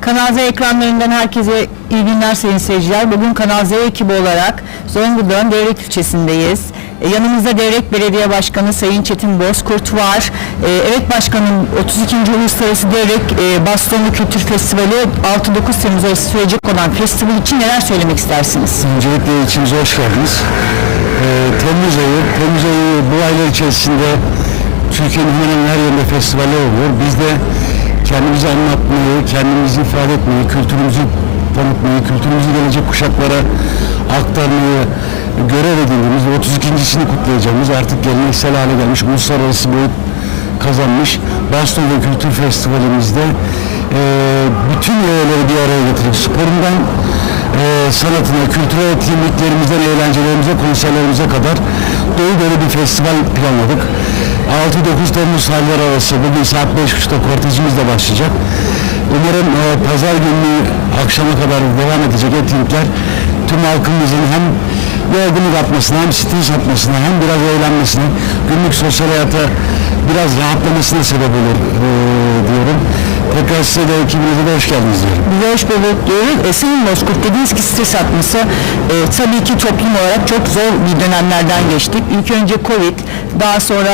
Kanal Z ekranlarından herkese iyi günler sayın seyirciler. Bugün Kanal Z ekibi olarak Zonguldak'ın Devrek ilçesindeyiz. E, Yanımızda Devrek Belediye Başkanı Sayın Çetin Bozkurt var. E, Evet başkanım 32. Uluslararası Devrek e, Bastonlu Kültür Festivali 6-9 Temmuz arası sürecek olan festival için neler söylemek istersiniz? Öncelikle içimize hoş geldiniz. Temmuz ayı, Temmuz ayı bu aylar içerisinde Türkiye'nin hemen her yerinde festivaller oluyor. Biz de kendimizi anlatmayı, kendimizi ifade etmeyi, kültürümüzü tanıtmayı, kültürümüzü gelecek kuşaklara aktarmayı görev edindiğimiz ve 32.sini kutlayacağımız artık geleneksel hale gelmiş, uluslararası boyut kazanmış ve Kültür Festivalimizde e, bütün öğeleri bir araya getirip sporundan e, sanatına, kültürel etkinliklerimizden eğlencelerimize, konserlerimize kadar dolu dolu bir festival planladık. 6-9 Temmuz halleri arası bugün saat 5.30'da kortejimizle başlayacak. Umarım e, pazar günü akşama kadar devam edecek etkinlikler tüm halkımızın hem yorgunluk atmasına hem stres atmasına hem biraz eğlenmesine, günlük sosyal hayata biraz rahatlamasına sebep olur e, diyorum. Tekrar size de ekibinize de hoş geldiniz diyorum. Bize hoş bulduk diyoruz. E, Sayın Bozkurt dediniz ki stres atması e, tabii ki toplum olarak çok zor bir dönemlerden geçtik. İlk önce Covid, daha sonra